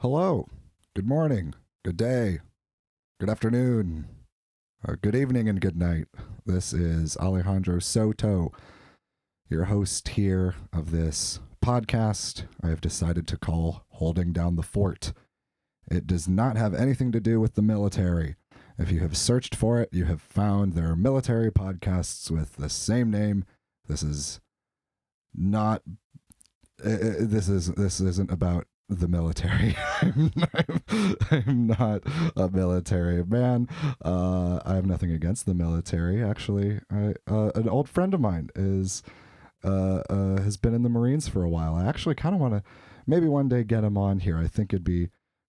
Hello, good morning, good day, good afternoon, good evening, and good night. This is Alejandro Soto, your host here of this podcast I have decided to call Holding Down the Fort. It does not have anything to do with the military. If you have searched for it, you have found there are military podcasts with the same name. This is not. This isn't about the military. I'm not a military man. I have nothing against the military. Actually, an old friend of mine has been in the Marines for a while. I actually kind of want to maybe one day get him on here. I think it'd be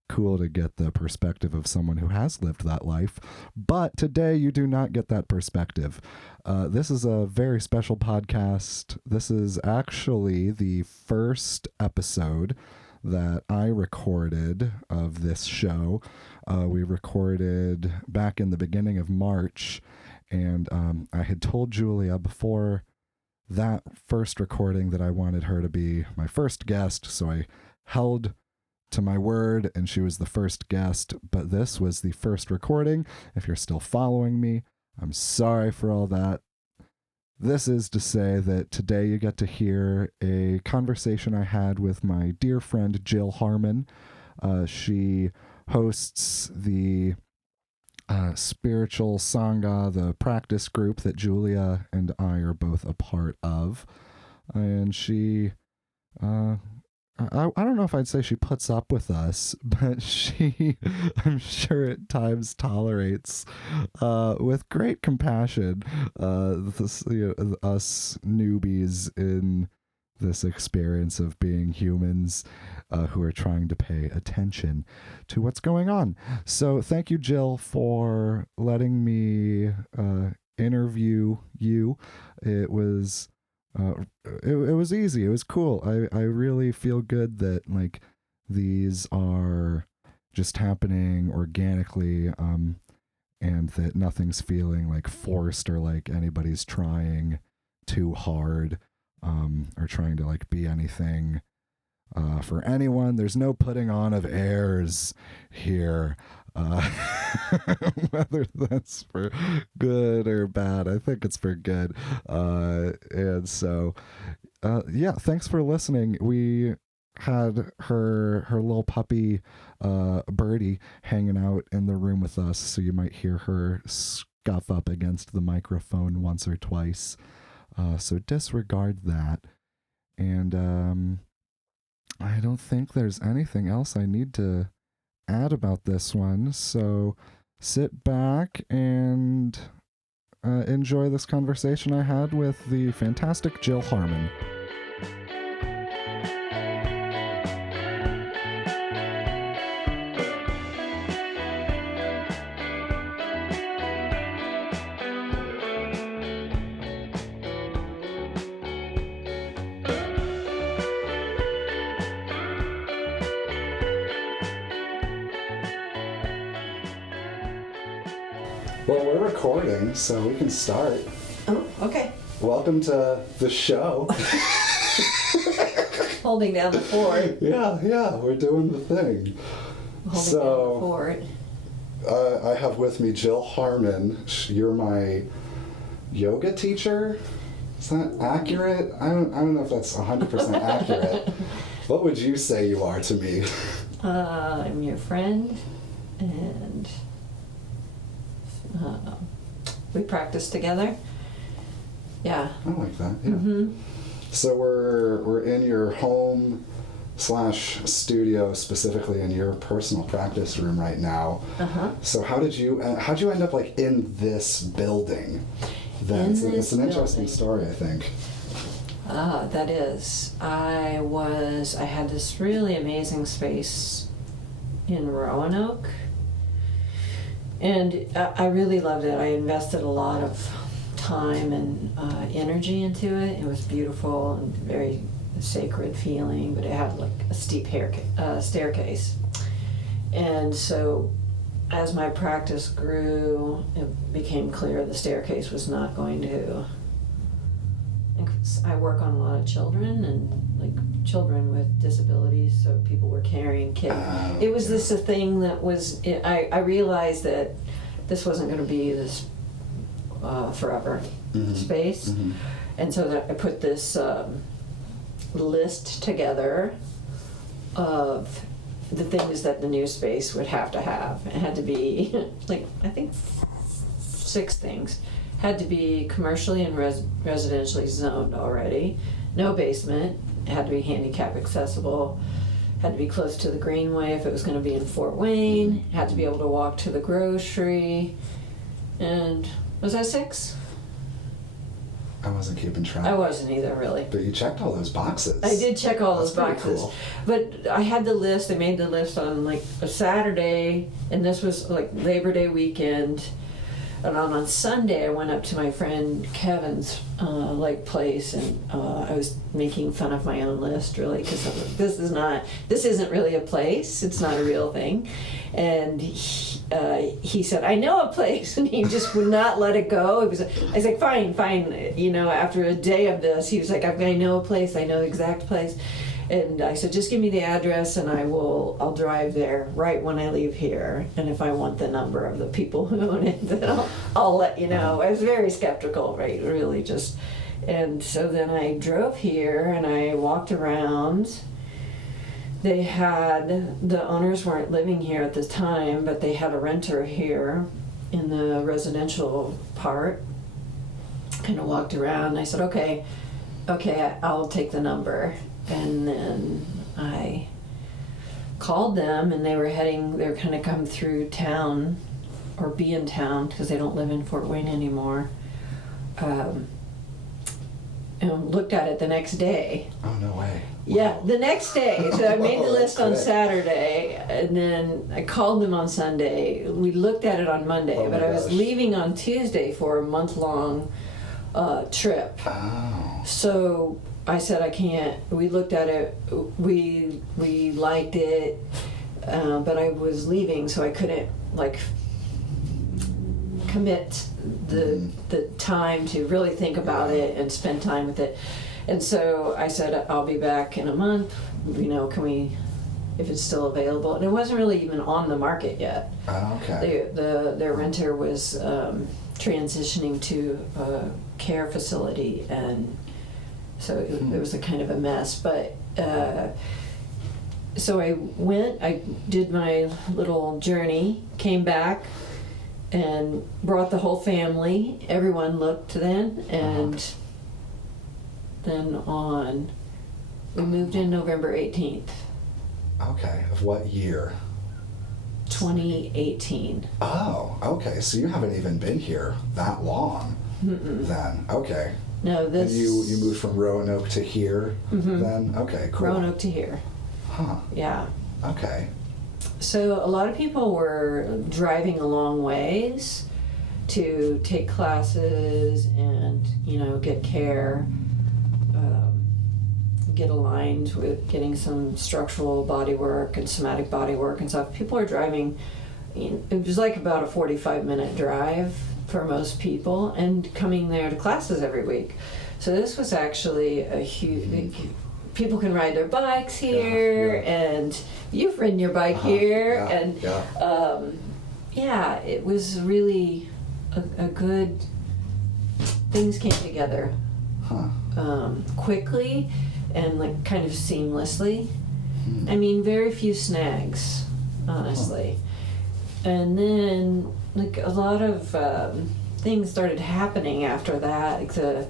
cool to get the perspective of someone who has lived that life. But today you do not get that perspective. This is a very special podcast. This is actually the first episode that I recorded of this show. We recorded back in the beginning of March, and I had told Julia before that first recording that I wanted her to be my first guest, so I held to my word, and she was the first guest. But this was the first recording. If you're still following me, I'm sorry for all that. This is to say that today you get to hear a conversation I had with my dear friend Jill Harman. She hosts the spiritual Sangha, the practice group that Julia and I are both a part of. And she, I don't know if I'd say she puts up with us, but she, I'm sure at times tolerates, with great compassion, us newbies in this experience of being humans who are trying to pay attention to what's going on. So thank you, Jill, for letting me interview you. It was it was easy. It was cool. I really feel good that like these are just happening organically, and that nothing's feeling like forced or like anybody's trying too hard, or trying to like be anything for anyone. There's no putting on of airs here. Whether that's for good or bad, I think it's for good. And so, yeah, thanks for listening. We had her little puppy, Birdie, hanging out in the room with us, so you might hear her scuff up against the microphone once or twice. So disregard that. And I don't think there's anything else I need to add about this one, so sit back and enjoy this conversation I had with the fantastic Jill Harman. Well, we're recording, so we can start. Oh, okay. Welcome to the show. Holding down the fort. Yeah, we're doing the thing. Holding down the fort. I have with me Jill Harman. You're my yoga teacher. Is that accurate? I don't know if that's 100% accurate. What would you say you are to me? I'm your friend, and we practice together. Yeah. I like that. Yeah. Mm-hmm. So we're in your home / studio, specifically in your personal practice room right now. Uh-huh. So how'd you end up like in this building? Then it's an interesting story, I think. That is. I had this really amazing space in Roanoke, and I really loved it. I invested a lot of time and energy into it. It was beautiful and very sacred feeling, but it had like a steep staircase. And so as my practice grew, it became clear the staircase was not going to. I work on a lot of children, and like children with disabilities, so people were carrying kids. It was this a thing that was, I realized that this wasn't going to be this forever space. And so that I put this list together of the things that the new space would have to have. It had to be, like, I think 6 things. Had to be commercially and residentially zoned already. No basement. It had to be handicap accessible. Had to be close to the Greenway if it was going to be in Fort Wayne. Had to be able to walk to the grocery. And was that 6? I wasn't keeping track. I wasn't either, really. But you checked all those boxes. I did check all those That's boxes. cool. But I had the list. I made the list on like a Saturday, and this was like Labor Day weekend. And on Sunday, I went up to my friend Kevin's like place, and I was making fun of my own list, really, because this isn't really a place. It's not a real thing. And he said, "I know a place," and he just would not let it go. I was like, "Fine." You know, after a day of this, he was like, "I know a place. I know the exact place." And I said, "Just give me the address, and I'll drive there right when I leave here. And if I want the number of the people who own it, then I'll let you know." I was very skeptical, right? Really, just. And so then I drove here, and I walked around. The owners weren't living here at the time, but they had a renter here in the residential part. Kind of walked around. I said, okay, I'll take the number. And then I called them, and they were kind of come through town, or be in town, because they don't live in Fort Wayne anymore. And looked at it the next day. Oh, no way. Yeah, the next day. So I made the list on quick. Saturday, and then I called them on Sunday. We looked at it on Monday, Oh but my I was gosh. leaving on Tuesday for a month-long trip. Oh. So I said, I can't. We looked at it. We liked it, but I was leaving, so I couldn't like commit the time to really think about it and spend time with it. And so I said, I'll be back in a month. You know, can we, if it's still available? And it wasn't really even on the market yet. Oh, okay. Their renter was transitioning to a care facility, and so it was a kind of a mess. But so I went, I did my little journey, came back, and brought the whole family. Everyone looked then, and then we moved in November 18th, Okay. Of what year? 2018. Oh, okay. So you haven't even been here that long then. Okay. No, this... And you moved from Roanoke to here then? Okay, cool. Roanoke to here. Huh. Yeah. Okay. So a lot of people were driving a long ways to take classes and, you know, get care, get aligned with getting some structural body work and somatic body work and stuff. People are driving, it was like about a 45-minute drive for most people, and coming there to classes every week. So this was actually a huge... People can ride their bikes here, and you've ridden your bike here, and it was really a good. Things came together quickly and like kind of seamlessly. I mean, very few snags, honestly. And then like a lot of things started happening after that. Like the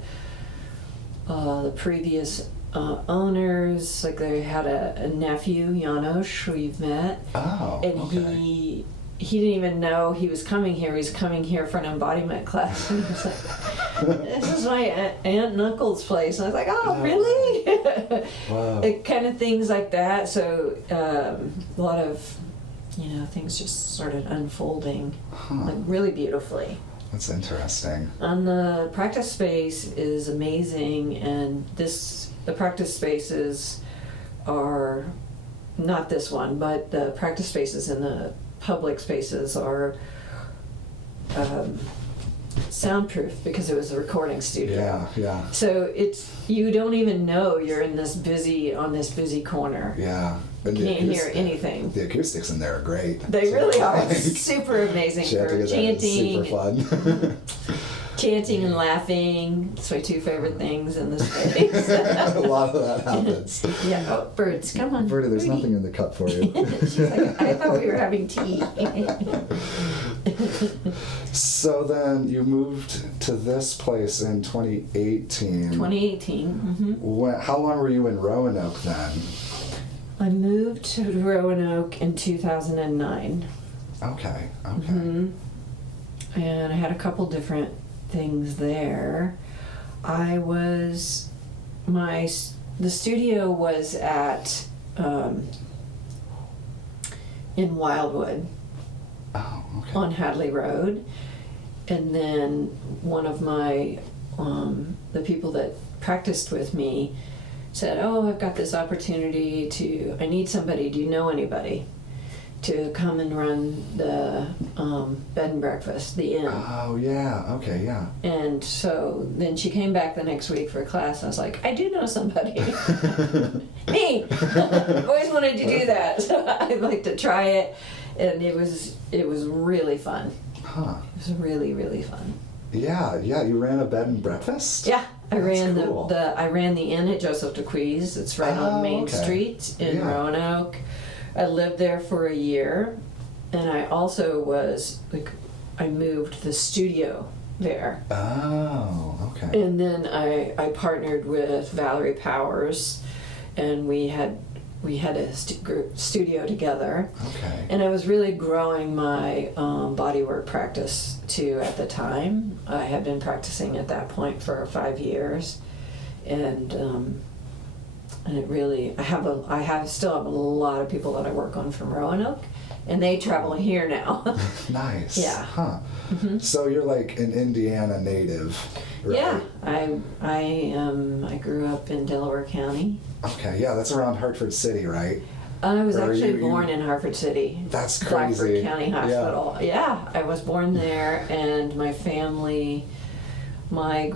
previous owners, like they had a nephew, Janos, who you've met. Oh, and okay. he didn't even know he was coming here. He was coming here for an embodiment class. And he was like, "This is my aunt and uncle's place." And I was like, "Oh, really?" Wow. It kind of things like that. So a lot of, things just started unfolding like really beautifully. That's interesting. And the practice space is amazing, and the practice spaces are not this one, but the practice spaces in the public spaces are soundproof because it was a recording studio. Yeah, yeah. So you don't even know you're in this busy corner. Yeah. You can't hear anything. The acoustics in there are great. They really are. Super amazing for chanting. Super fun. Chanting and laughing. It's my two favorite things in this space. A lot of that happens. Yeah. Oh, birds, come on. Birdie, there's nothing in the cup for you. She's like, I thought we were having tea. So then you moved to this place in 2018. 2018. Mm-hmm. How long were you in Roanoke then? I moved to Roanoke in 2009. Okay. Mm-hmm. And I had a couple different things there. The studio was at in Wildwood. Oh, okay. On Hadley Road, and then one of my the people that practiced with me said, "Oh, I've got this opportunity I need somebody. Do you know anybody to come and run the bed and breakfast, the inn?" Oh, yeah. Okay, yeah. And so then she came back the next week for a class. And I was like, "I do know somebody." Me. Always wanted to do that, so I'd like to try it. And it was really fun. Huh. It was really, really fun. Yeah. You ran a bed and breakfast? Yeah, I ran cool. I ran the inn at Joseph DeQuee's. It's right on Main Street in Roanoke. I lived there for a year, and I also I moved the studio there. Oh, okay. And then I partnered with Valerie Powers, and we had a studio together. Okay. And I was really growing my bodywork practice too at the time. I had been practicing at that point for 5 years, and it really I still have a lot of people that I work on from Roanoke, and they travel here now. Nice. Yeah. Huh. Mm-hmm. So you're like an Indiana native, right? Yeah, I grew up in Delaware County. Okay, yeah, that's around Hartford City, right? I was Or actually you- born in Hartford City. That's Blackford crazy. County Hospital. Yeah, I was born there, and my family, my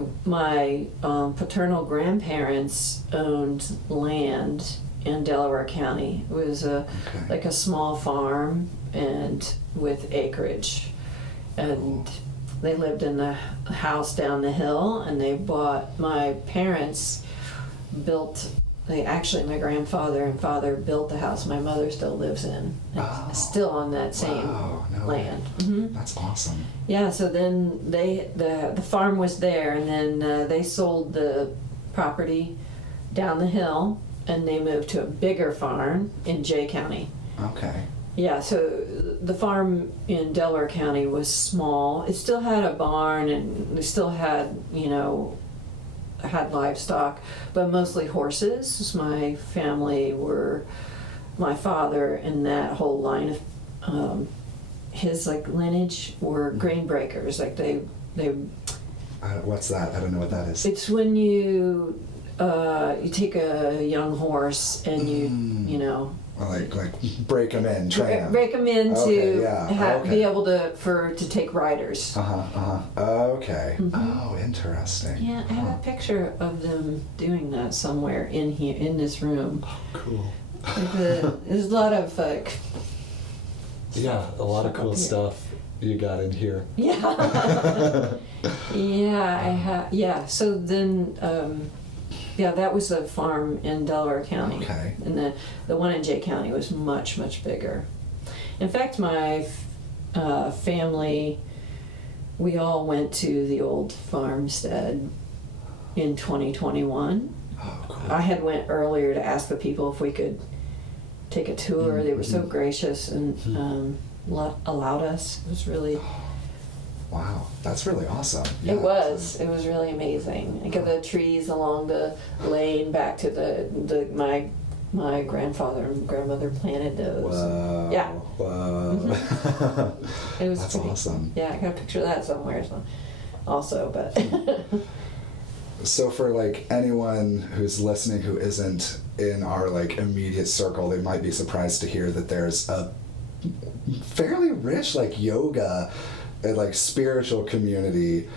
paternal grandparents owned land in Delaware County. It was like a small farm and with acreage, and they lived in the house down the hill, and my parents built. My grandfather and father built the house my mother still lives in. It's still on that same land. Mm-hmm. That's awesome. Yeah, so then the farm was there, and then they sold the property down the hill, and they moved to a bigger farm in Jay County. Okay. Yeah, so the farm in Delaware County was small. It still had a barn, and we still had, had livestock, but mostly horses. My family my father and that whole line of his lineage were grain breakers. They what's that? I don't know what that is. it's when you take a young horse and you like break them in, train them. break them in to be able to take riders. Okay. Mm-hmm. Oh, interesting. Yeah, I have a picture of them doing that somewhere in here, in this room. Oh, cool. There's a lot of yeah, a lot of cool stuff you got in here. Yeah. Yeah, I have. Yeah, so then that was a farm in Delaware County. Okay. And the one in Jay County was much, much bigger. In fact, my family, we all went to the old farmstead in 2021. Oh, cool. I had went earlier to ask the people if we could take a tour. Mm-hmm. They were so gracious and allowed us. It was really... Wow, that's really awesome. Yeah. It was really amazing. I got the trees along the lane back to my grandfather and grandmother planted those. Whoa. Yeah. Whoa. Mm-hmm. It was that's pretty, awesome. Yeah, I got a picture of that somewhere. So, also, but. So for anyone who's listening who isn't in our immediate circle, they might be surprised to hear that there's a fairly rich yoga like spiritual community,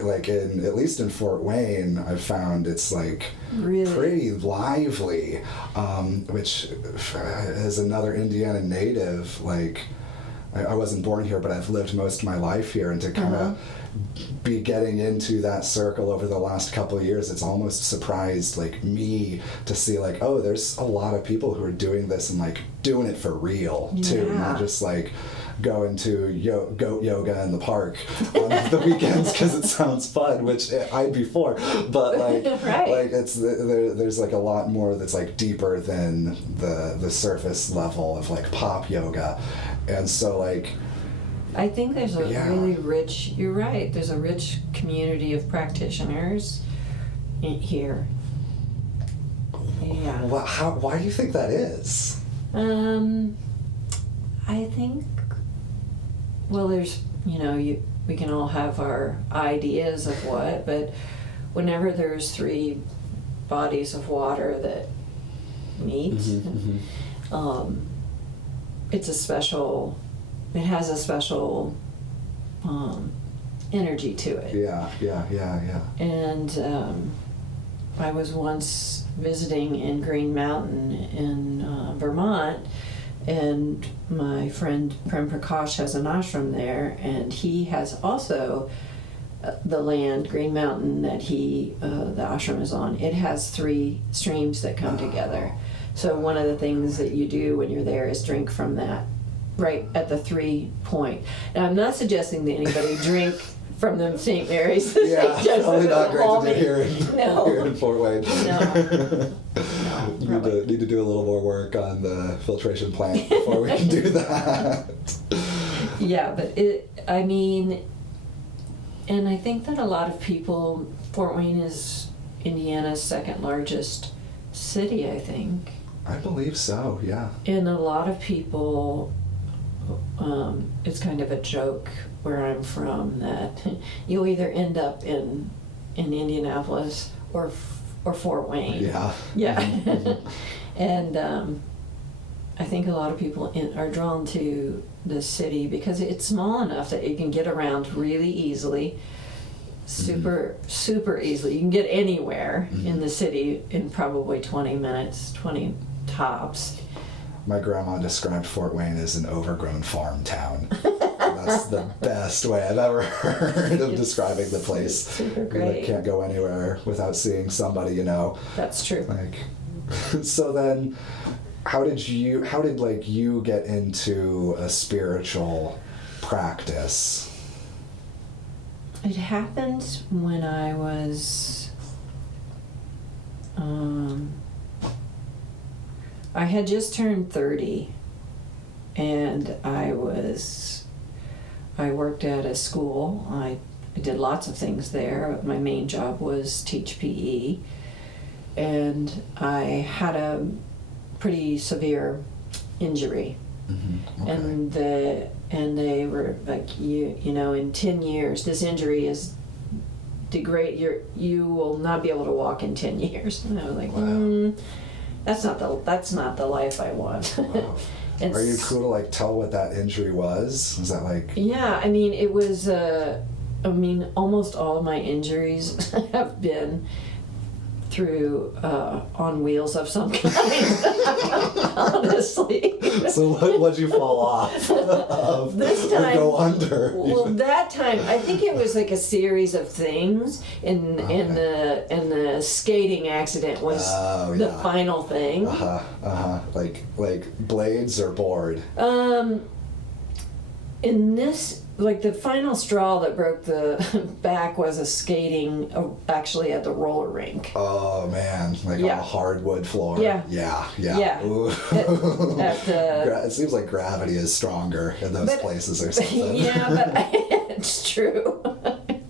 like at least in Fort Wayne, I've found it's like really pretty lively, which as another Indiana native, like I wasn't born here, but I've lived most of my life here, and to kind of be getting into that circle over the last couple of years, it's almost surprised like me to see like, oh, there's a lot of people who are doing this and like doing it for real too, not just like going to goat yoga in the park on the weekends because it sounds fun, which I'd be for, but like like it's there's like a lot more that's like deeper than the surface level of like pop yoga. And so like I think there's a really rich, you're right, there's a rich community of practitioners here. Yeah. Well, why do you think that is? I think, well, there's, we can all have our ideas of what, but whenever there's three bodies of water that meet, it's a special, it has a special energy to it. Yeah. And I was once visiting in Green Mountain in Vermont, and my friend Prem Prakash has an ashram there, and he has also the land, Green Mountain, that the ashram is on. It has 3 streams that come together. So one of the things that you do when you're there is drink from that, right at the 3 point. Now, I'm not suggesting that anybody drink from the St. Mary's. Yeah, probably not great to do here in Fort Wayne. No. Need to do a little more work on the filtration plant before we can do that. Yeah, but and I think that a lot of people, Fort Wayne is Indiana's 2nd largest city, I think. I believe so, yeah. And a lot of people, it's kind of a joke where I'm from that you'll either end up in Indianapolis or Fort Wayne. Yeah. And I think a lot of people are drawn to the city because it's small enough that you can get around really easily, super easily. You can get anywhere in the city in probably 20 minutes, 20 tops. My grandma described Fort Wayne as an overgrown farm town. That's the best way I've ever heard of describing the place. Super great. You like, can't go anywhere without seeing somebody, That's true. Like, so then, how did you get into a spiritual practice? It happened when I was, I had just turned 30, and I worked at a school. I did lots of things there. My main job was teach PE, and I had a pretty severe injury. Okay. And they were like, in 10 years, this injury is you will not be able to walk in 10 years. And I was like, wow. That's not the life I want. Wow. Are you cool to like tell what that injury was? Is that like? Yeah, it was. Almost all of my injuries have been through on wheels of some kind. Honestly. So what'd you fall off of? This time, or go under? Well, that time I think it was like a series of things, and the skating accident was the final thing. Like blades or board. In this, like the final straw that broke the back was a skating, actually at the roller rink. Oh man, like on a hardwood floor. Yeah. Ooh. It seems like gravity is stronger in those places or something. Yeah, but it's true.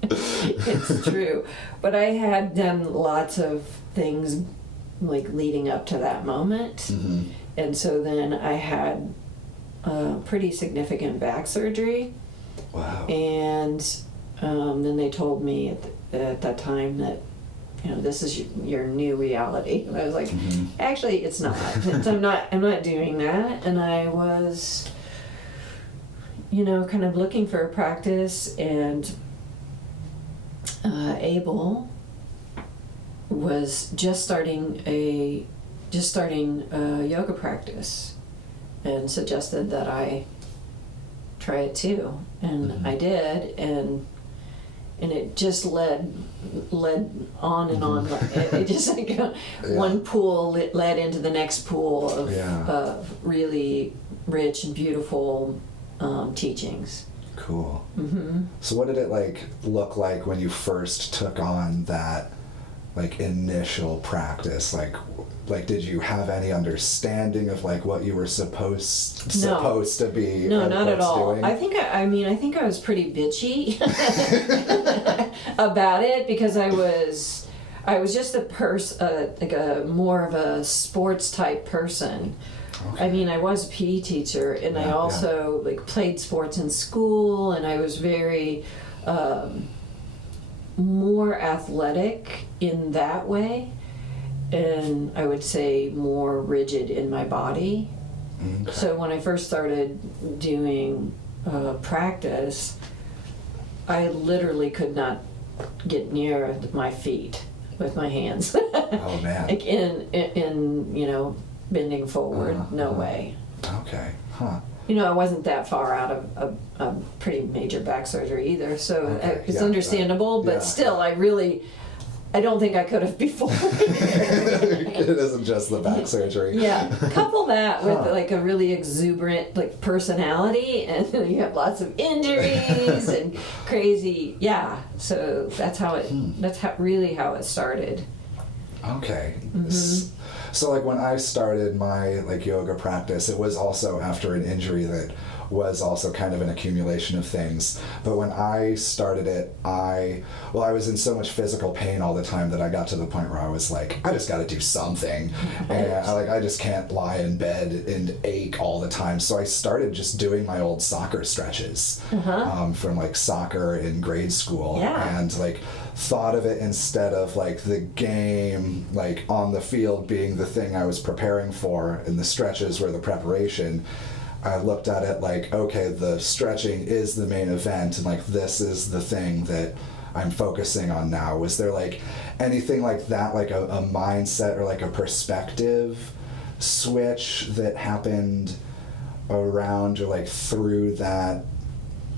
It's true. But I had done lots of things like leading up to that moment. And so then I had pretty significant back surgery. Wow. And then they told me at that time that, this is your new reality. And I was like, actually, it's not. I'm not doing that. And I was, kind of looking for a practice, and Abel was just starting a yoga practice, and suggested that I try it too, and I did, and it just led on and on. It just like one pool led into the next pool of really rich and beautiful teachings. Cool. Mm-hmm. So what did it look like when you first took on that initial practice? Like did you have any understanding of what you were supposed to be? No, not at all. Doing? I think I was pretty bitchy about it, because I was just a more of a sports type person. Okay. I was a PE teacher, and I also played sports in school, and I was very more athletic in that way, and I would say more rigid in my body. Okay. So when I first started doing practice, I literally could not get near my feet with my hands. Oh man! in bending forward, no way. Okay, huh. I wasn't that far out of a pretty major back surgery either, so it's understandable, but still, I don't think I could have before. It isn't just the back surgery. Yeah, couple that with a really exuberant personality, and you have lots of injuries and crazy. Yeah, so that's how really how it started. Okay. Mm-hmm. So when I started my yoga practice, it was also after an injury that was also kind of an accumulation of things. But when I started it, I was in so much physical pain all the time that I got to the point where I was I just got to do something. And I just can't lie in bed and ache all the time. So I started just doing my old soccer stretches from soccer in grade school. Yeah. And thought of it instead of the game on the field being the thing I was preparing for, and the stretches were the preparation. I looked at it okay, the stretching is the main event, and this is the thing that I'm focusing on now. Was there anything like that, a mindset or a perspective switch that happened around or through that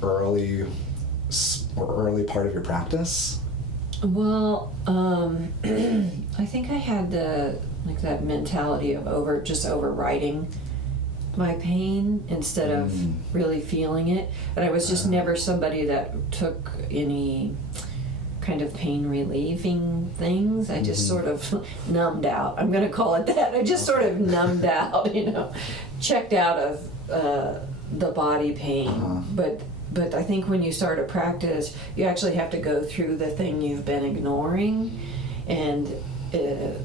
early part of your practice? Well, I think I had that mentality of overriding my pain instead of really feeling it, and I was just never somebody that took any kind of pain relieving things. I just sort of numbed out. I'm going to call it that. I just sort of numbed out, checked out of the body pain. But I think when you start a practice, you actually have to go through the thing you've been ignoring, and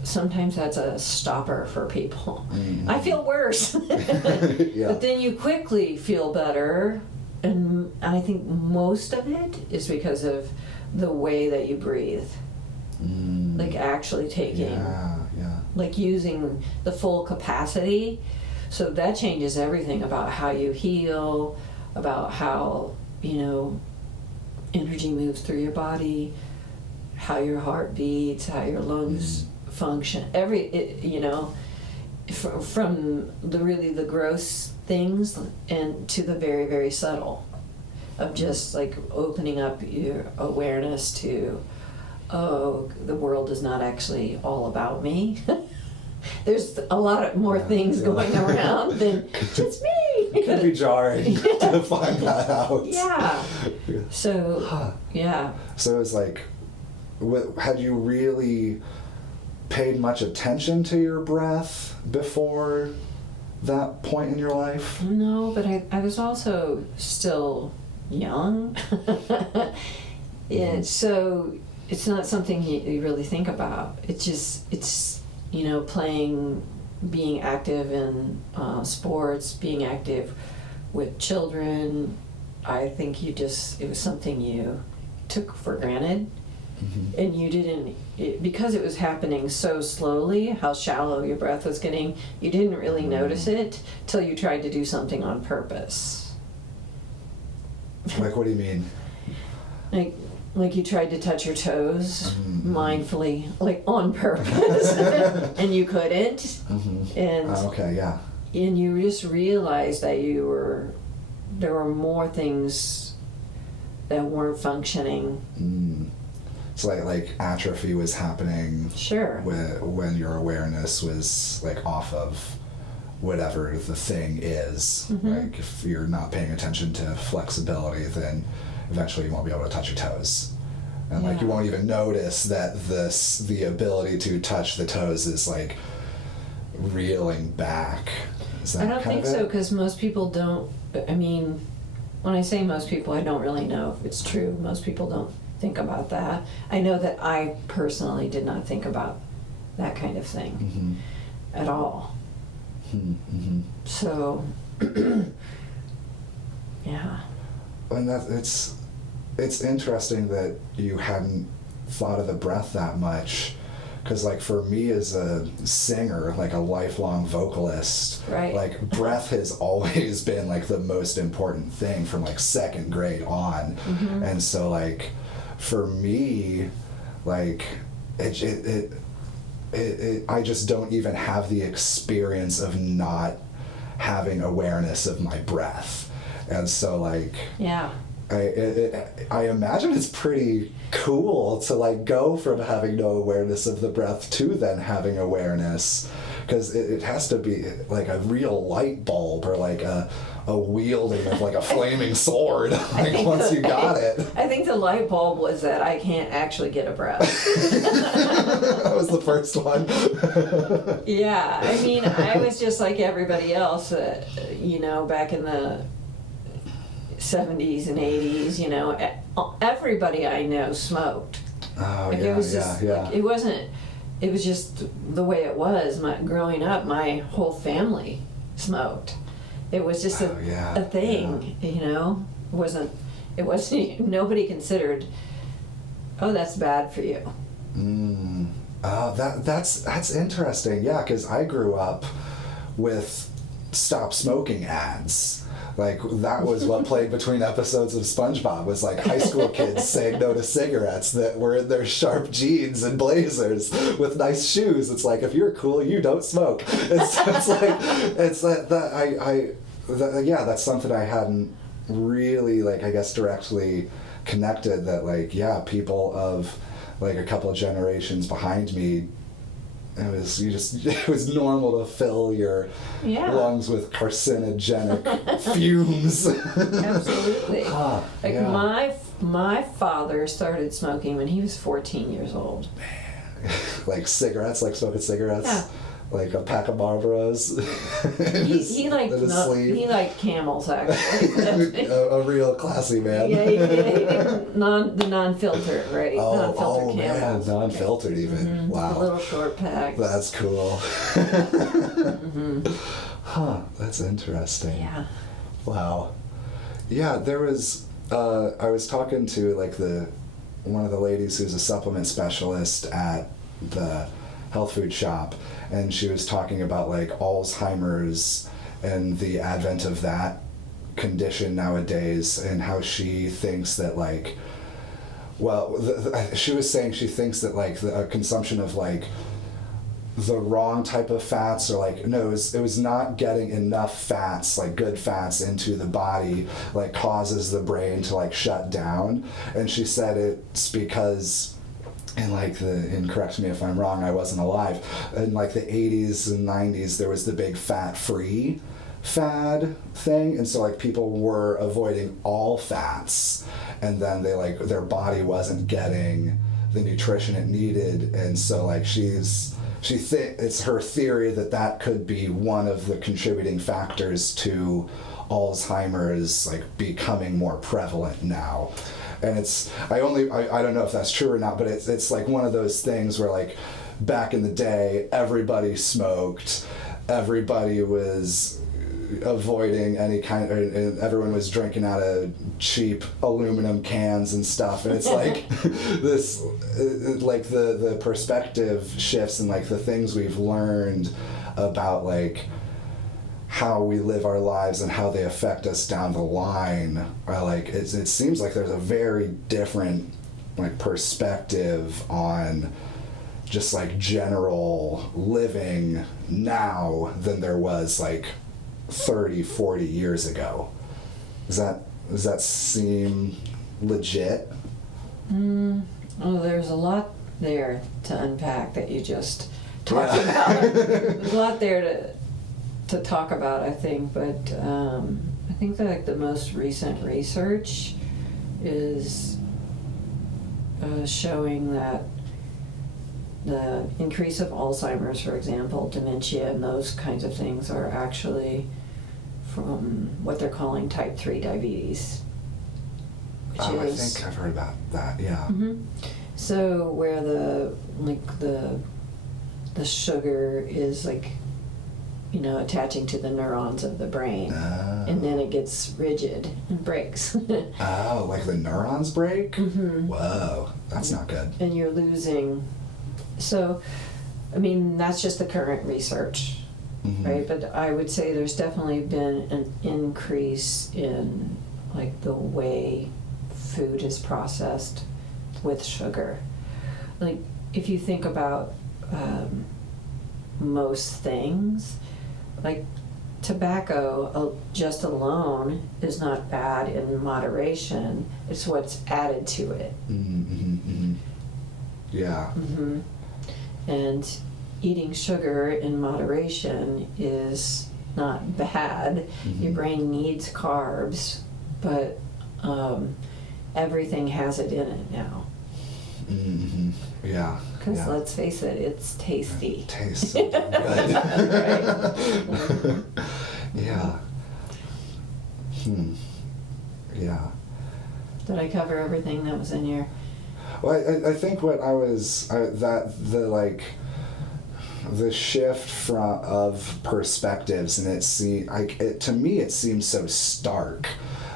sometimes that's a stopper for people. I feel worse. But then you quickly feel better, and I think most of it is because of the way that you breathe. Actually taking, using the full capacity. So that changes everything about how you heal, about how energy moves through your body, how your heart beats, how your lungs function. From the gross things and to the very, very subtle, of just opening up your awareness to, the world is not actually all about me. There's a lot of more things going around than just me. It can be jarring to find that out. Yeah. So, yeah. So it was had you really paid much attention to your breath before that point in your life? No, but I was also still young. So it's not something you really think about. It's playing, being active in sports, being active with children. I think it was something you took for granted, and you didn't, because it was happening so slowly, how shallow your breath was getting, you didn't really notice it till you tried to do something on purpose. Like, what do you mean? Like you tried to touch your toes mindfully, like on purpose, and you couldn't. And Okay, yeah. and you just realized that there were more things that weren't functioning. So like atrophy was happening. Sure. When your awareness was like off of whatever the thing is. Like if you're not paying attention to flexibility, then eventually you won't be able to touch your toes. And like you won't even notice that the ability to touch the toes is like reeling back. Is that I don't kind think of so, it? because most people don't. I mean, when I say most people, I don't really know if it's true. Most people don't think about that. I know that I personally did not think about that kind of thing at all. So, yeah. And it's interesting that you hadn't thought of the breath that much, because like for me as a singer, like a lifelong vocalist, Right. like breath has always been like the most important thing from like second grade on. And so like for me, like it I just don't even have the experience of not having awareness of my breath. And so like Yeah. I imagine it's pretty cool to like go from having no awareness of the breath to then having awareness, because it has to be like a real light bulb or like a wielding of like a flaming sword like once you got it. I think the light bulb was that I can't actually get a breath. That was the first one. Yeah, I mean, I was just like everybody else, back in the 70s and 80s, everybody I know smoked. Oh, Like yeah, it was just, like, it was just the way it was. Growing up, my whole family smoked. It was just a thing, It wasn't, nobody considered, oh, that's bad for you. Oh, that's interesting. Yeah, because I grew up with stop smoking ads. Like that was what played between episodes of SpongeBob, was like high school kids saying no to cigarettes that were in their sharp jeans and blazers with nice shoes. It's like, if you're cool, you don't smoke. It's that's something I hadn't really like, I guess, directly connected, that like, yeah, people of like a couple of generations behind me, it was normal to fill your lungs with carcinogenic fumes. Absolutely. My father started smoking when he was 14 years old. Like cigarettes, like smoking cigarettes. Yeah. Like a pack of Marlboros. He liked Camels, actually. a real classy man. Yeah, he did. The non-filtered, right? Oh non-filtered man, Camels. non-filtered even. Wow. The little short packs. That's cool. Huh, that's interesting. Yeah. Wow. Yeah, there was, I was talking to like one of the ladies who's a supplement specialist at the health food shop, and she was talking about like Alzheimer's and the advent of that condition nowadays, and how she thinks that like, well, she was saying she thinks that like the consumption of like the wrong type of fats, or like, no, it was not getting enough fats, like good fats, into the body, like causes the brain to like shut down. And she said it's because, and correct me if I'm wrong, I wasn't alive, in like the 80s and 90s there was the big fat-free fad thing, and so like people were avoiding all fats, and then their body wasn't getting the nutrition it needed, and so like it's her theory that could be one of the contributing factors to Alzheimer's like becoming more prevalent now. And I don't know if that's true or not, but it's like one of those things where like back in the day everybody smoked, everybody was avoiding any kind, and everyone was drinking out of cheap aluminum cans and stuff, and it's like this, like the perspective shifts, and like the things we've learned about like how we live our lives and how they affect us down the line are like, it seems like there's a very different like perspective on just like general living now than there was like 30, 40 years ago. Does that seem legit? Well, there's a lot there to unpack that you just talked about. There's a lot there to talk about, I think, but I think that like the most recent research is showing that the increase of Alzheimer's, for example, dementia, and those kinds of things are actually from what they're calling type 3 diabetes. Which I think I've heard about that, yeah. Mm-hmm. So where the sugar is like, you know, attaching to the neurons of the brain, and then it gets rigid and breaks. Oh, like the neurons break? Mm-hmm. Whoa, that's not good. And you're losing. So, I mean, that's just the current research, right? But I would say there's definitely been an increase in like the way food is processed with sugar. Like if you think about most things, like tobacco just alone is not bad in moderation. It's what's added to it. Yeah. And eating sugar in moderation is not bad. Your brain needs carbs, but everything has it in it now. Yeah. Because let's face it, it's tasty. It tastes so damn good. Yeah. Yeah. Did I cover everything that was in your... Well, I think what the shift of perspectives, and to me it seems so stark,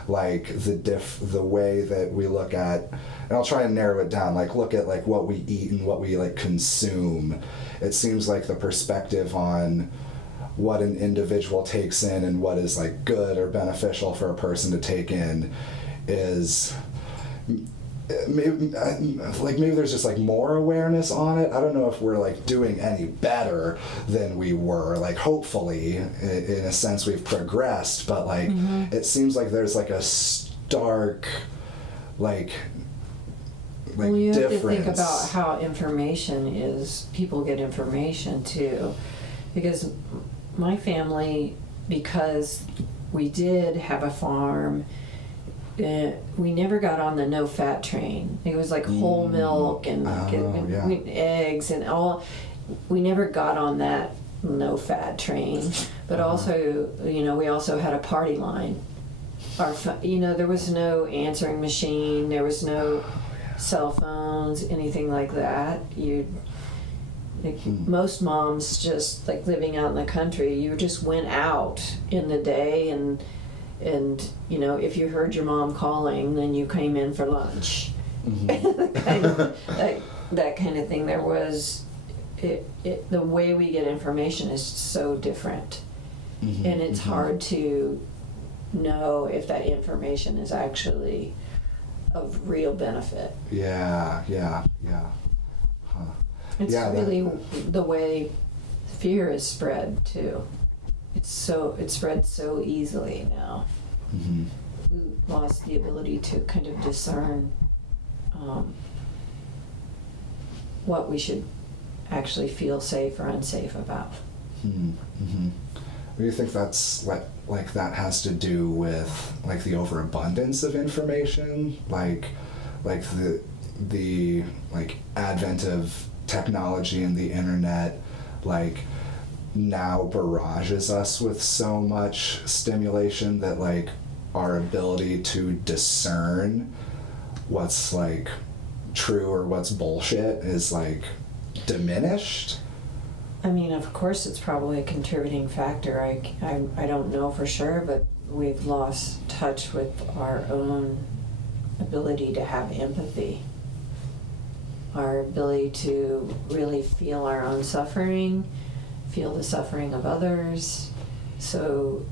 like the way that we look at, and I'll try and narrow it down, like look at like what we eat and what we like consume. It seems like the perspective on what an individual takes in and what is like good or beneficial for a person to take in is maybe there's just like more awareness on it. I don't know if we're like doing any better than we were, like hopefully in a sense we've progressed, but like it seems like there's like a stark like well, you have difference. to think about how people get information too, because my family, because we did have a farm, we never got on the no fat train. It was like whole milk and eggs and all. We never got on that no fat train. But also, you know, we also had a party line. There was no answering machine. There was no cell phones, anything like that. Most moms just like living out in the country. You just went out in the day and you know, if you heard your mom calling, then you came in for lunch. that kind of thing. There was the way we get information is so different, and it's hard to know if that information is actually of real benefit. Yeah. It's really the way fear is spread too. It spreads so easily now. We lost the ability to kind of discern what we should actually feel safe or unsafe about. Do you think that's like that has to do with like the overabundance of information, like the like advent of technology and the internet, like now barrages us with so much stimulation that like our ability to discern what's like true or what's bullshit is like diminished? I mean, of course it's probably a contributing factor. I don't know for sure, but we've lost touch with our own ability to have empathy, our ability to really feel our own suffering, feel the suffering of others. So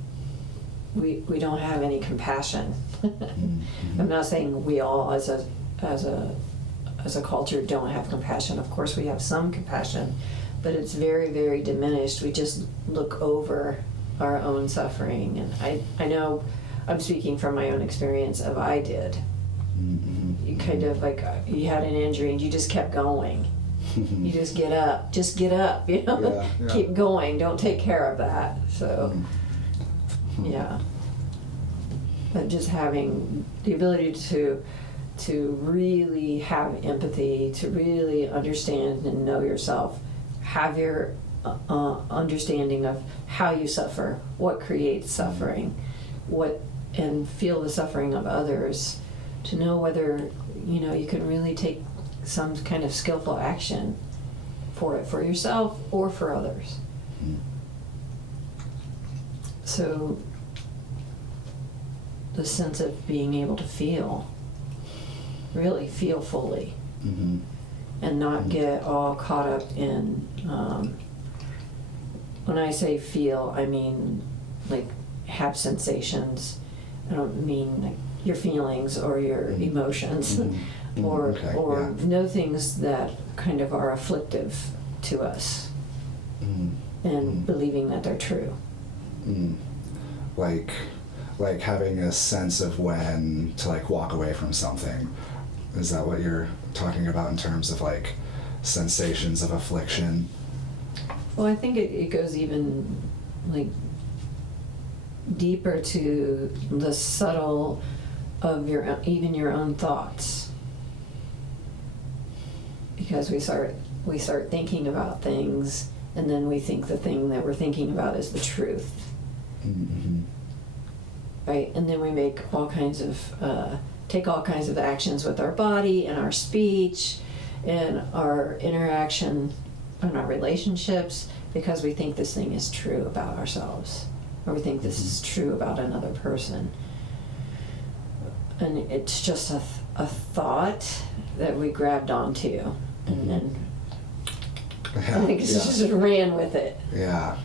we don't have any compassion. Mm-hmm. I'm not saying we all as a culture don't have compassion. Of course we have some compassion, but it's very, very diminished. We just look over our own suffering. And I know I'm speaking from my own experience of I did. Mm-hmm. You kind of like, you had an injury and you just kept going. You just get up, you know, Yeah. keep going, don't take care of that. So, yeah. But just having the ability to really have empathy, to really understand and know yourself, have your understanding of how you suffer, what creates suffering, and feel the suffering of others, to know whether, you know, you can really take some kind of skillful action for yourself or for others. So the sense of being able to really feel fully, Mm-hmm. and not get all caught up in, when I say feel, I mean like have sensations. I don't mean like your feelings or your emotions. Mm-hmm. or Okay, or yeah. know things that kind of are afflictive to us, Mm-hmm. and believing that they're true. Mm. Like having a sense of when to like walk away from something. Is that what you're talking about in terms of like sensations of affliction? Well, I think it goes even like deeper to the subtle of even your own thoughts, because we start thinking about things, and then we think the thing that we're thinking about is the truth. Mm-hmm. Right, and then we make take all kinds of actions with our body and our speech and our interaction and our relationships, because we think this thing is true about ourselves, or we think this is true about another person. And it's just a thought that we grabbed onto, and then I think it's just ran with it. Yeah.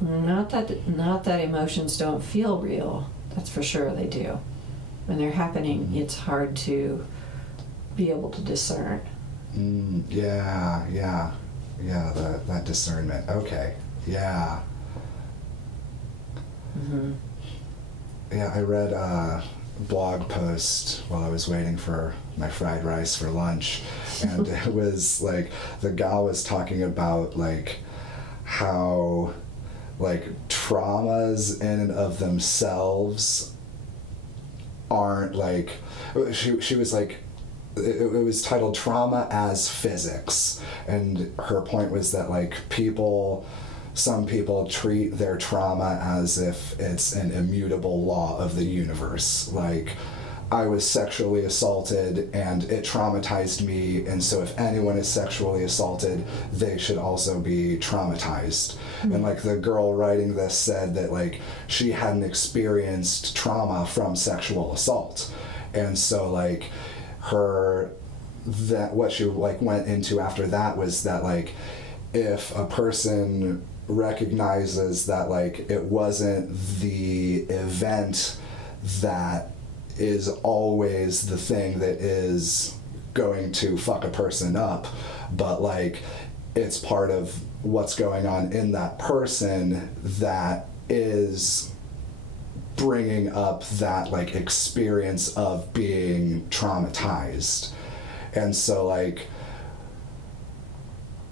Not that emotions don't feel real. That's for sure they do. When they're happening, it's hard to be able to discern. Yeah. That discernment. Okay. Yeah. Mm-hmm. Yeah, I read a blog post while I was waiting for my fried rice for lunch, and it was like the gal was talking about like how like traumas in and of themselves aren't like, she was like, it was titled Trauma as Physics, and her point was that like some people treat their trauma as if it's an immutable law of the universe. Like, I was sexually assaulted and it traumatized me, and so if anyone is sexually assaulted, they should also be traumatized. Mm-hmm. And like the girl writing this said that like she hadn't experienced trauma from sexual assault, and so like what she like went into after that was that like if a person recognizes that like it wasn't the event that is always the thing that is going to fuck a person up, but like it's part of what's going on in that person that is bringing up that like experience of being traumatized. And so like,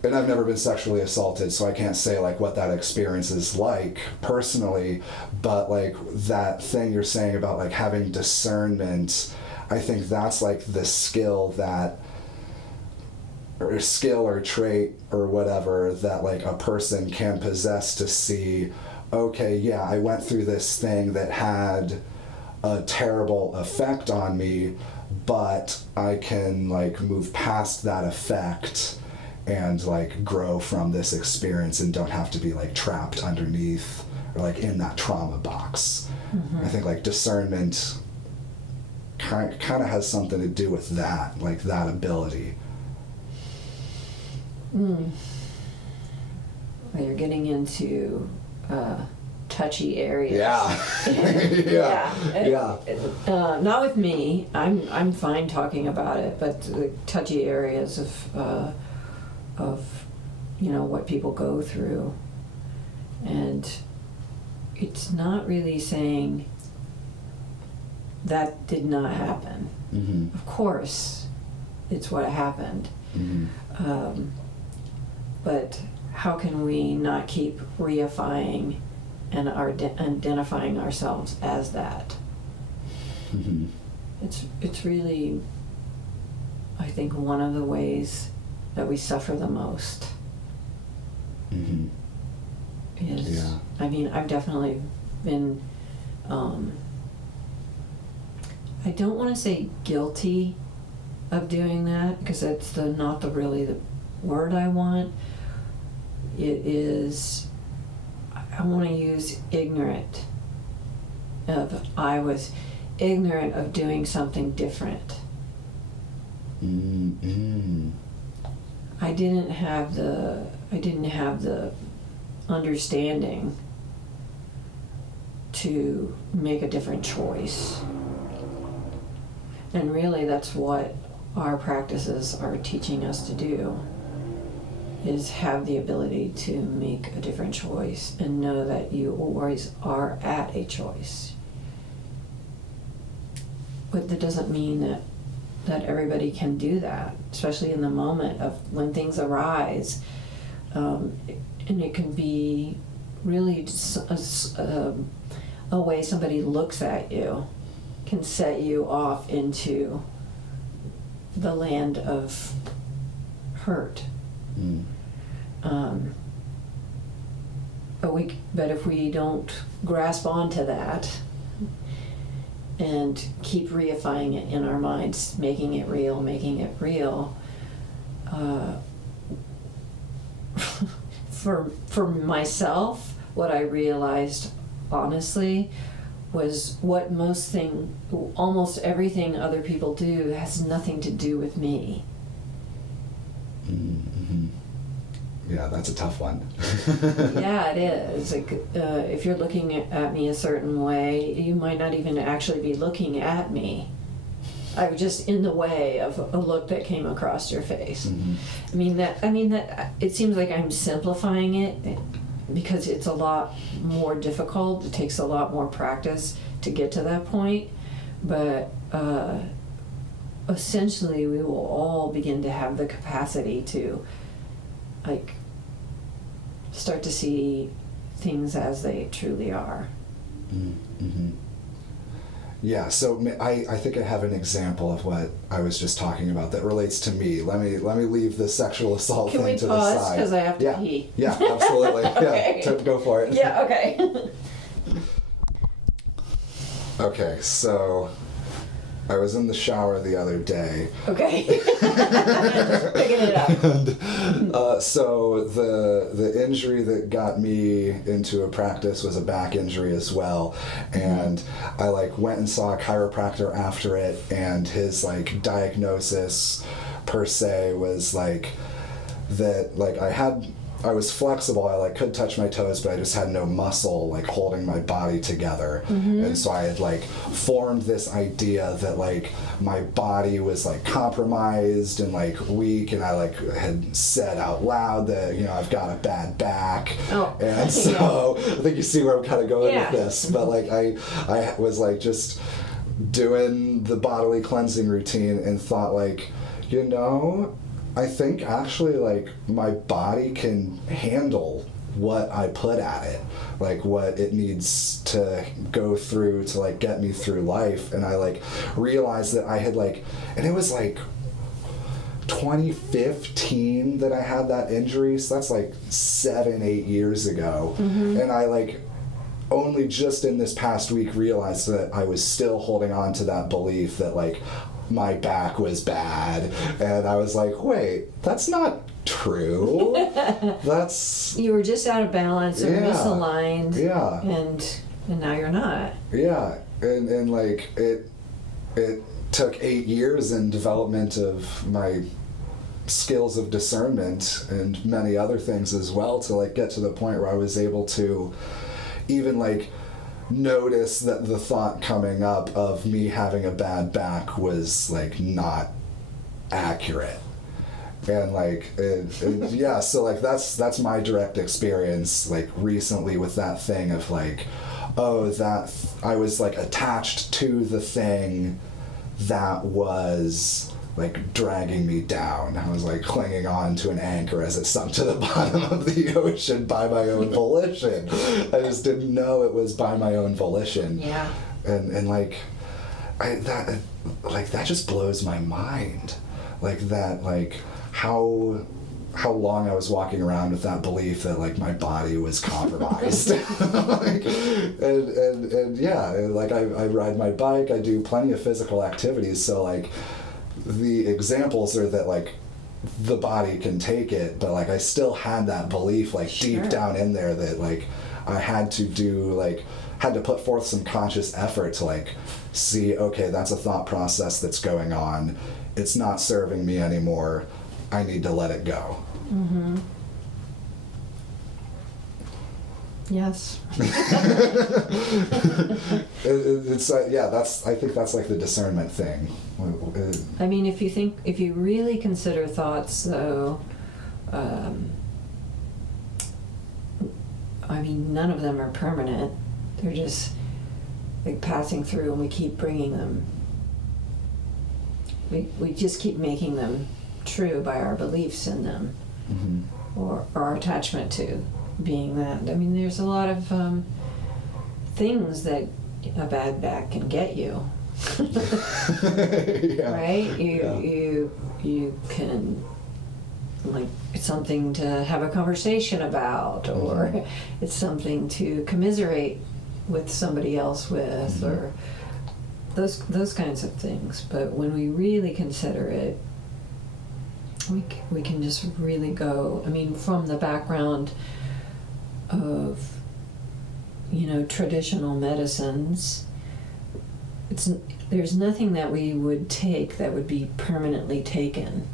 and I've never been sexually assaulted, so I can't say like what that experience is like personally, but like that thing you're saying about like having discernment, I think that's like the skill or trait or whatever that like a person can possess to see, okay, yeah, I went through this thing that had a terrible effect on me, but I can like move past that effect and like grow from this experience and don't have to be like trapped underneath or like in that trauma box. Mm-hmm. I think like discernment kind of has something to do with that, like that ability. Well, you're getting into touchy areas. Yeah. Not with me. I'm fine talking about it, but the touchy areas of what people go through, and it's not really saying that did not happen. Mm-hmm. Of course, it's what happened. Mm-hmm. But how can we not keep reifying and identifying ourselves as that? Mm-hmm. It's really, I think, one of the ways that we suffer the most. Mm-hmm. Is, Yeah. I mean, I've definitely been, I don't want to say guilty of doing that, because that's not really the word I want. It is, I want to use ignorant. I was ignorant of doing something different. Mm-hmm. I didn't have the understanding to make a different choice. And really that's what our practices are teaching us to do, is have the ability to make a different choice and know that you always are at a choice. But that doesn't mean that everybody can do that, especially in the moment of when things arise. And it can be really just a way somebody looks at you can set you off into the land of hurt. Mm. But if we don't grasp onto that and keep reifying it in our minds, making it real, for myself, what I realized honestly was what almost everything other people do has nothing to do with me. Mm-hmm. Yeah, that's a tough one. Yeah, it is. Like, if you're looking at me a certain way, you might not even actually be looking at me. I was just in the way of a look that came across your face. Mm-hmm. I mean that it seems like I'm simplifying it, because it's a lot more difficult. It takes a lot more practice to get to that point. But essentially, we will all begin to have the capacity to, like, start to see things as they truly are. Mm-hmm. Yeah, so I think I have an example of what I was just talking about that relates to me. Let me leave the sexual assault Can thing we to pause? the side. Because I have to pee. Yeah, absolutely. Okay. Yeah, go for it. Yeah, okay. Okay, so I was in the shower the other day. Okay. Picking it up. And, so the injury that got me into a practice was a back injury as well, and I went and saw a chiropractor after it, and his diagnosis per se was that I was flexible. I could touch my toes, but I just had no muscle holding my body together. Mm-hmm. And so I had formed this idea that my body was compromised and weak, and I had said out loud that I've got a bad back. Oh. And so I think you see where I'm kind of going Yeah. with this. But I was just doing the bodily cleansing routine and thought I think actually my body can handle what I put at it, what it needs to go through to get me through life. And I realized that I had and it was 2015 that I had that injury, so that's 7-8 years ago. Mm-hmm. And I only just in this past week realized that I was still holding on to that belief that my back was bad, and I was wait, that's not true. You were just out of balance or Yeah. misaligned. Yeah. And now you're not. Yeah, and it took 8 years in development of my skills of discernment and many other things as well to like get to the point where I was able to even like notice that the thought coming up of me having a bad back was like not accurate. And like yeah, so like that's my direct experience like recently with that thing of like, oh, that I was like attached to the thing that was like dragging me down. I was like clinging on to an anchor as it sunk to the bottom of the ocean by my own volition. I just didn't know it was by my own volition. Yeah. And like that just blows my mind. Like that, like how long I was walking around with that belief that like my body was compromised. Like, and yeah, like I ride my bike, I do plenty of physical activities, so like the examples are that like the body can take it, but like I still had that belief like Sure. deep down in there that like I had to put forth some conscious effort to like see, okay, that's a thought process that's going on, it's not serving me anymore, I need to let it go. Mm-hmm. Yes. It's yeah, I think that's like the discernment thing. I mean, if you really consider thoughts, though, I mean, none of them are permanent. They're just like passing through, and we keep bringing them. We just keep making them true by our beliefs in them, Mm-hmm. or our attachment to being that. I mean, there's a lot of things that a bad back can get you. Yeah. Right? You can, like, it's something to have a conversation about, or Mhm. it's something to commiserate with somebody else with, Mhm. or those kinds of things. But when we really consider it, we can just really go, I mean, from the background of, traditional medicines, there's nothing that we would take that would be permanently taken,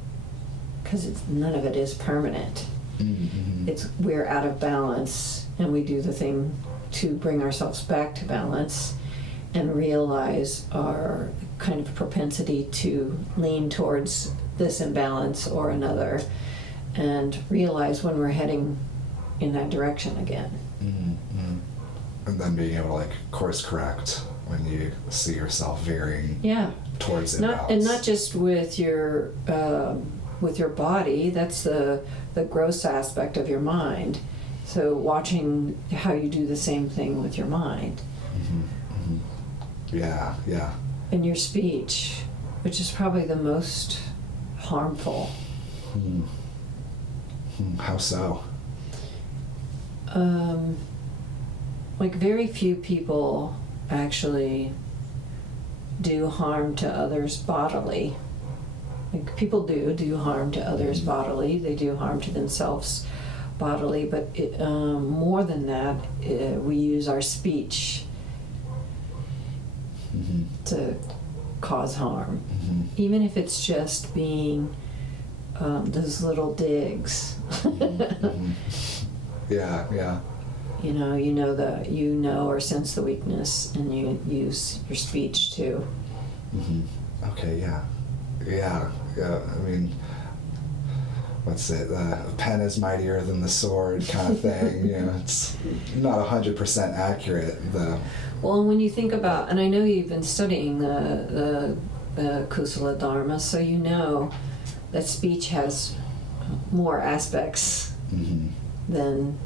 because none of it is permanent. Mm-hmm. We're out of balance, and we do the thing to bring ourselves back to balance and realize our kind of propensity to lean towards this imbalance or another, and realize when we're heading in that direction again. Mm-hmm. And then being able to like course correct when you see yourself veering Yeah. towards imbalance. Not just with your body. That's the gross aspect of your mind. So watching how you do the same thing with your mind. Mm-hmm. Mm-hmm. Yeah. And your speech, which is probably the most harmful. How so? Like, very few people actually do harm to others bodily. Like, people do harm to others bodily. They do harm to themselves bodily, but more than that, we use our speech Mm-hmm. to cause harm. Mm-hmm. Even if it's just being those little digs. Mm-hmm. Yeah. You know or sense the weakness, and you use your speech to. Mm-hmm. Okay, yeah. I mean, what's it? A pen is mightier than the sword, kind of thing. It's not 100% accurate, though. Well, when you think about, and I know you've been studying the Kusala Dharma, so you know that speech has more aspects Mm-hmm. than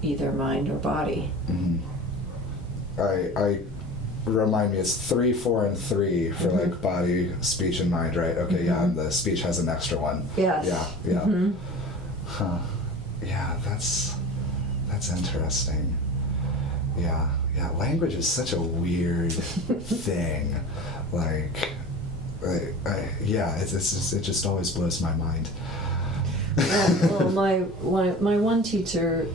either mind or body. Mm-hmm. I remind me, it's 3, 4, and 3 for Mhm. like body, speech, and mind, right? Okay, yeah, and the speech has an extra one. Yes. Yeah. Mhm. Huh. Yeah, that's interesting. Yeah. Language is such a weird thing. Like, it just always blows my mind. Well, my one teacher,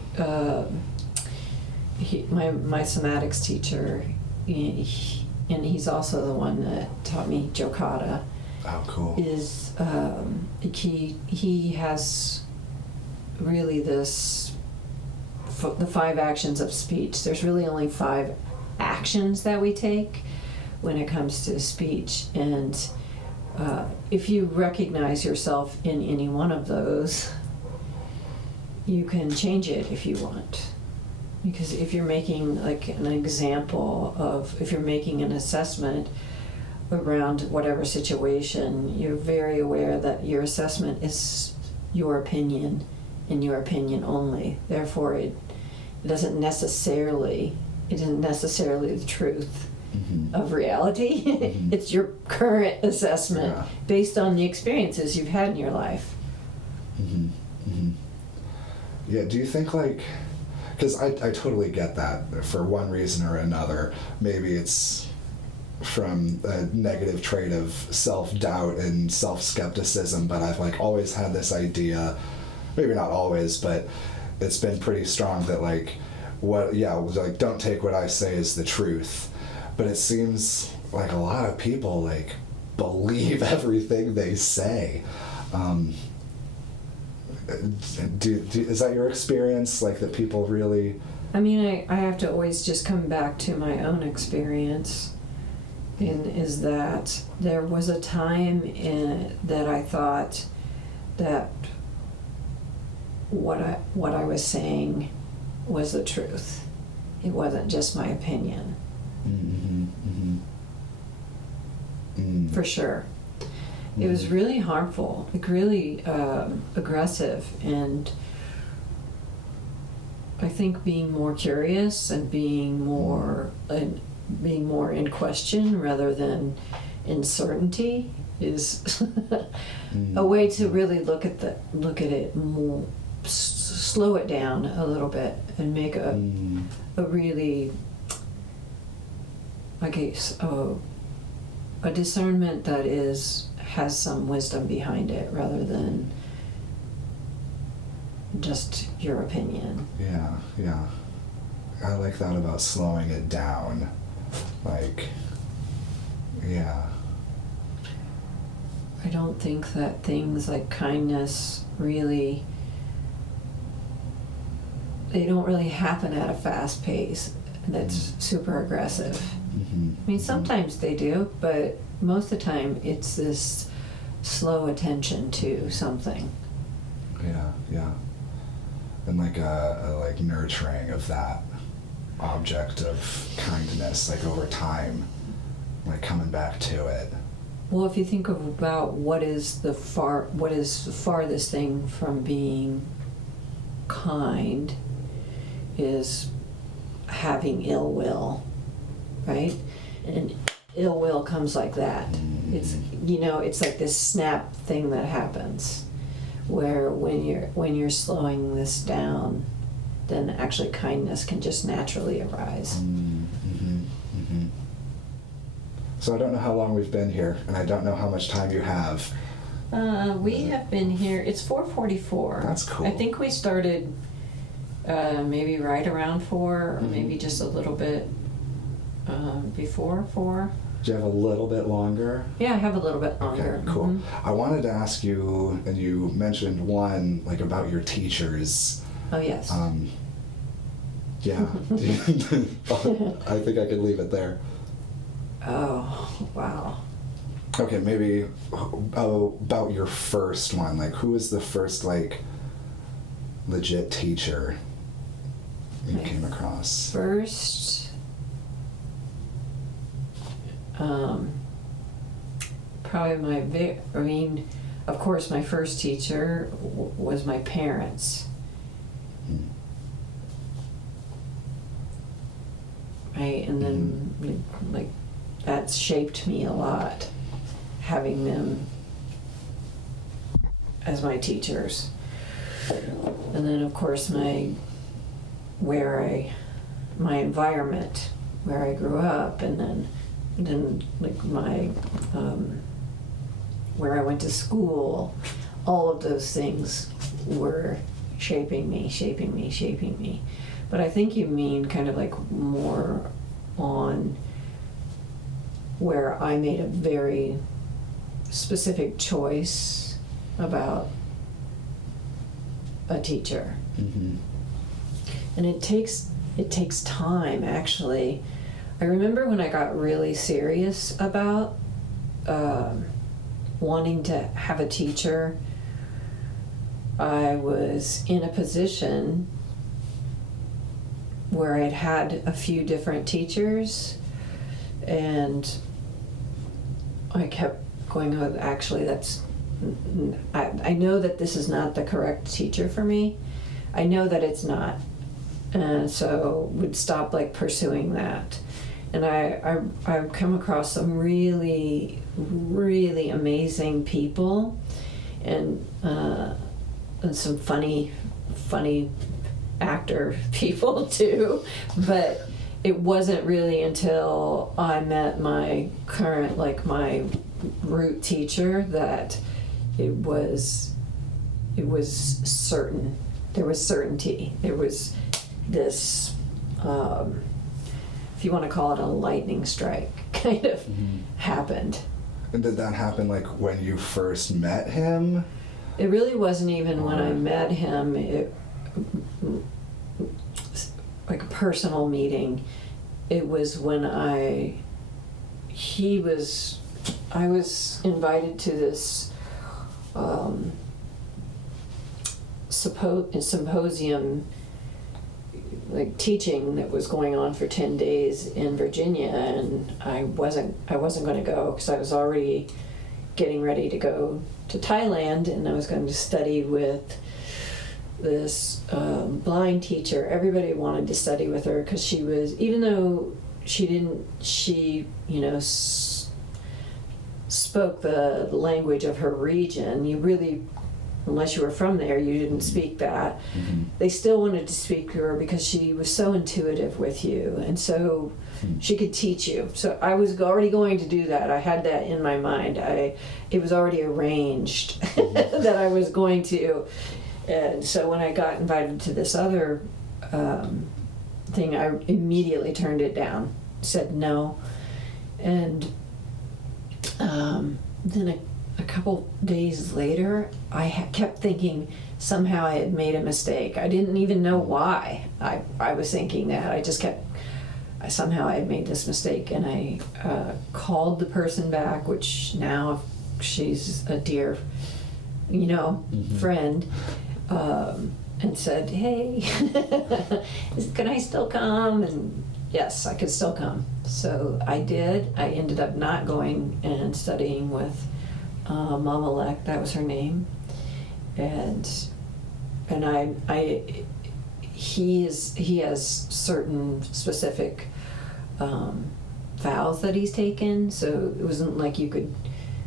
my somatics teacher, and he's also the one that taught me Jokata. Oh, cool. is he has really this the 5 actions of speech. There's really only 5 actions that we take when it comes to speech, and if you recognize yourself in any one of those, you can change it if you want. Because if you're making like an example of, if you're making an assessment around whatever situation, you're very aware that your assessment is your opinion and your opinion only. Therefore, it isn't necessarily the truth of reality. It's your current assessment based on the experiences you've had in your life. Yeah, do you think, like, because I totally get that for one reason or another. Maybe it's from a negative trait of self-doubt and self-skepticism, but I've like always had this idea, maybe not always, but it's been pretty strong that like don't take what I say as the truth. But it seems like a lot of people like believe everything they say. Is that your experience, like that people really... I mean, I have to always just come back to my own experience, and is that there was a time that I thought that what I was saying was the truth. It wasn't just my opinion. For sure. It was really harmful, like really aggressive, and I think being more curious and being more in question rather than in certainty is a way to really look at it more, slow it down a little bit, and make a really, I guess, a discernment that has some wisdom behind it rather than just your opinion. Yeah. I like that about slowing it down. Like, yeah. I don't think that things like kindness really, they don't really happen at a fast pace that's super aggressive. I mean, sometimes they do, but most of the time it's this slow attention to something. Yeah. And like a like nurturing of that object of kindness, like over time, like coming back to it. Well, if you think about what is the farthest thing from being kind is having ill will, right? And ill will comes like that. It's it's like this snap thing that happens, where when you're slowing this down, then actually kindness can just naturally arise. So I don't know how long we've been here, and I don't know how much time you have. We have been here, it's 4:44. That's cool. I think we started maybe right around 4, or maybe just a little bit before 4. Do you have a little bit longer? Yeah, I have a little bit longer. Okay, cool. I wanted to ask you, and you mentioned one, like about your teachers. Oh, yes. Yeah. I think I could leave it there. Oh, wow. Okay, maybe about your first one. Like, who was the first, like, legit teacher you came across? First, probably of course, my first teacher was my parents. Right, and then, like, that shaped me a lot, having them as my teachers. And then, of course, my environment, where I grew up, and then like my where I went to school, all of those things were shaping me. But I think you mean kind of like more on where I made a very specific choice about a teacher. Mm-hmm. And it takes time, actually. I remember when I got really serious about wanting to have a teacher, I was in a position where I'd had a few different teachers, and I kept going, oh, actually, I know that this is not the correct teacher for me. I know that it's not. And so would stop like pursuing that. And I've come across some really, really amazing people, and some funny actor people too. But it wasn't really until I met my current, like my root teacher, that it was certain. There was certainty. There was this, if you want to call it a lightning strike, kind of happened. And did that happen like when you first met him? It really wasn't even when I met him. It, like a personal meeting. It was when I was invited to this symposium, like teaching, that was going on for 10 days in Virginia, and I wasn't going to go because I was already getting ready to go to Thailand, and I was going to study with this blind teacher. Everybody wanted to study with her because she was, even though she spoke the language of her region, you really, unless you were from there, you didn't speak that. Mm-hmm. They still wanted to speak to her because she was so intuitive with you, and so she could teach you. So I was already going to do that. I had that in my mind. It was already arranged that I was going to. And so when I got invited to this other thing, I immediately turned it down, said no. And then a couple days later, I kept thinking somehow I had made a mistake. I didn't even know why I was thinking that. I just kept, somehow I had made this mistake. And I called the person back, which now she's a dear, friend, and said, hey, can I still come? And yes, I could still come. So I did. I ended up not going and studying with Mama Lek, that was her name, and he has certain specific vows that he's taken. So it wasn't like you could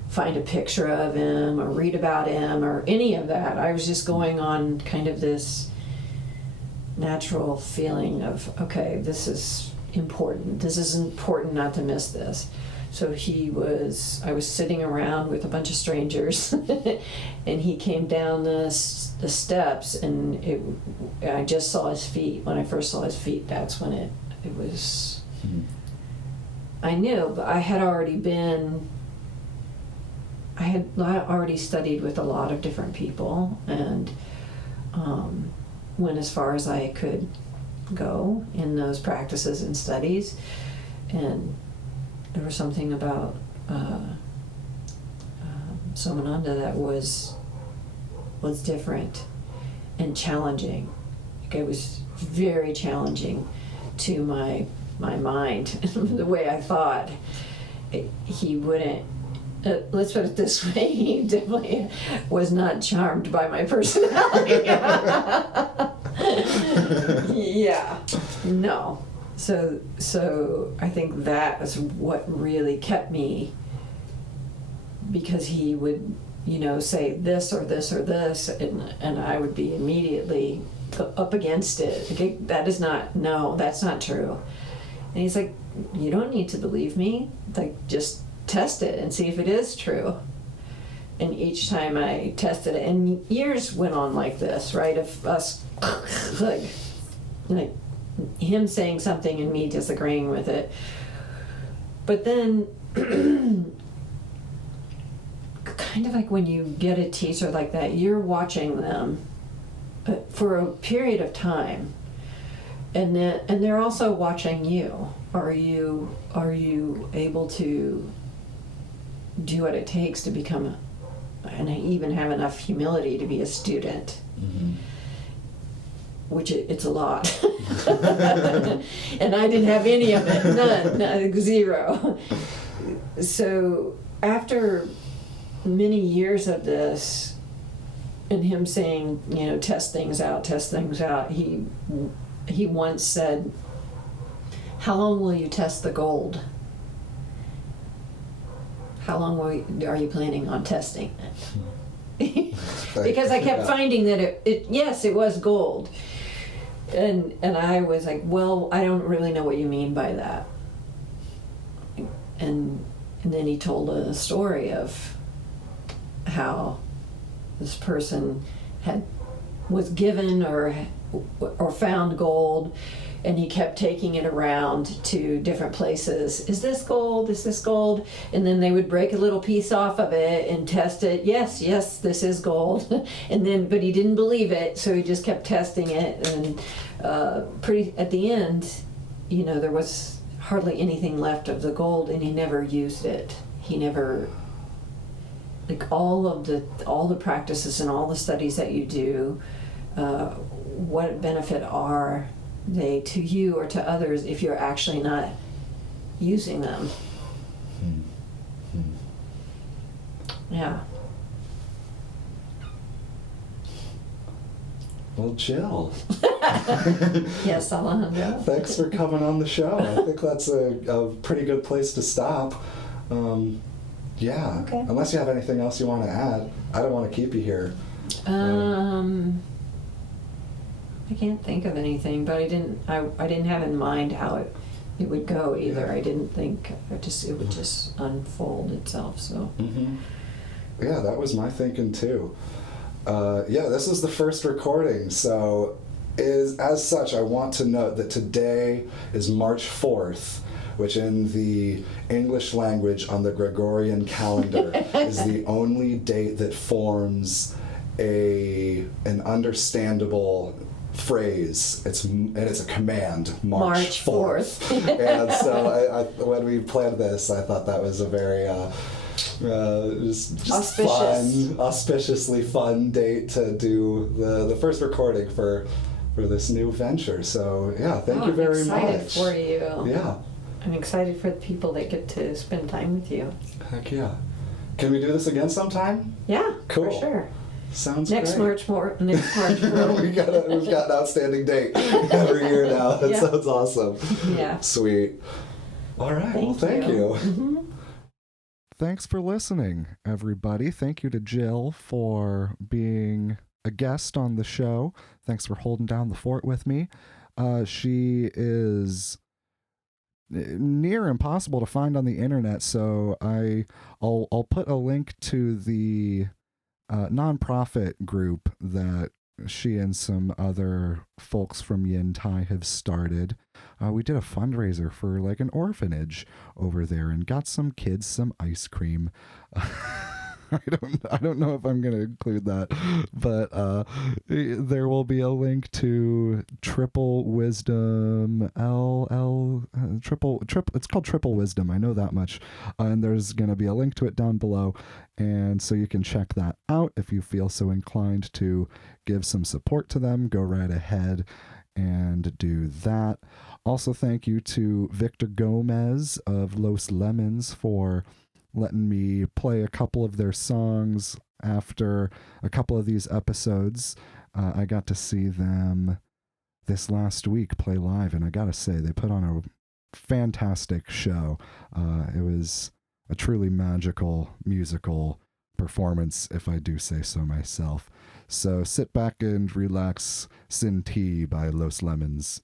find a picture of him or read about him or any of that. I was just going on kind of this natural feeling of, okay, this is important. This is important not to miss this. So I was sitting around with a bunch of strangers and he came down the steps, and I just saw his feet. When I first saw his feet, that's when it was, I knew, but I had already studied with a lot of different people, and went as far as I could go in those practices and studies. And there was something about Somananda that was different and challenging. It was very challenging to my mind, the way I thought. He wouldn't, let's put it this way, he definitely was not charmed by my personality. Yeah, no. So I think that is what really kept me, because he would, say this or this or this, and I would be immediately up against it. Okay, that's not true. And he's like, you don't need to believe me. Like, just test it and see if it is true. And each time I tested it, and years went on like this, right? Of us, like him saying something and me disagreeing with it. But then kind of like when you get a teacher like that, you're watching them for a period of time, and they're also watching you. Are you able to do what it takes to become and even have enough humility to be a student? Mm-hmm. Which it's a lot. And I didn't have any of it, none, zero. So after many years of this, and him saying, test things out, he once said, how long will you test the gold? How long are you planning on testing it? Because I kept finding that it was gold. And I was like, well, I don't really know what you mean by that. And then he told a story of how this person was given or found gold, and he kept taking it around to different places. Is this gold? Is this gold? And then they would break a little piece off of it and test it. Yes, this is gold. But he didn't believe it, so he just kept testing it. And at the end, there was hardly anything left of the gold, and he never used it. He never, like all the practices and all the studies that you do, what benefit are they to you or to others if you're actually not using them? Yeah. Well, Jill. Yes, Alejandro. Thanks for coming on the show. I think that's a pretty good place to stop. Yeah. Okay. Unless you have anything else you want to add. I don't want to keep you here. I can't think of anything, but I didn't have in mind how it would go either. Yeah. I didn't think it would just unfold itself. So. Mm-hmm. Yeah, that was my thinking too. This is the first recording, so as such, I want to note that today is March 4th, which in the English language on the Gregorian calendar is the only date that forms an understandable phrase. It's a command, March 4th. And so when we planned this, I thought that was a very just auspiciously fun date to do the first recording for this new venture. So yeah, thank you very much. I'm excited for you. Yeah. I'm excited for the people that get to spend time with you. Heck yeah. Can we do this again sometime? Yeah, cool. For sure. Sounds next great. Next March. We've got an outstanding date every year now. That sounds awesome. Yeah. Sweet. All right. Thank you. Mm-hmm. Thanks for listening, everybody. Thank you to Jill for being a guest on the show. Thanks for holding down the fort with me. She is near impossible to find on the internet, so I'll put a link to the nonprofit group that she and some other folks from Yin Tai have started. We did a fundraiser for like an orphanage over there and got some kids some ice cream. I don't know if I'm going to include that, but there will be a link to Triple Wisdom it's called Triple Wisdom. I know that much. And there's going to be a link to it down below. And so you can check that out if you feel so inclined to give some support to them. Go right ahead and do that. Also, thank you to Victor Gomez of Los Lemons for letting me play a couple of their songs after a couple of these episodes. I got to see them this last week play live, and I gotta say, they put on a fantastic show. It was a truly magical musical performance, if I do say so myself. So sit back and relax. Sin Tea by Los Lemons.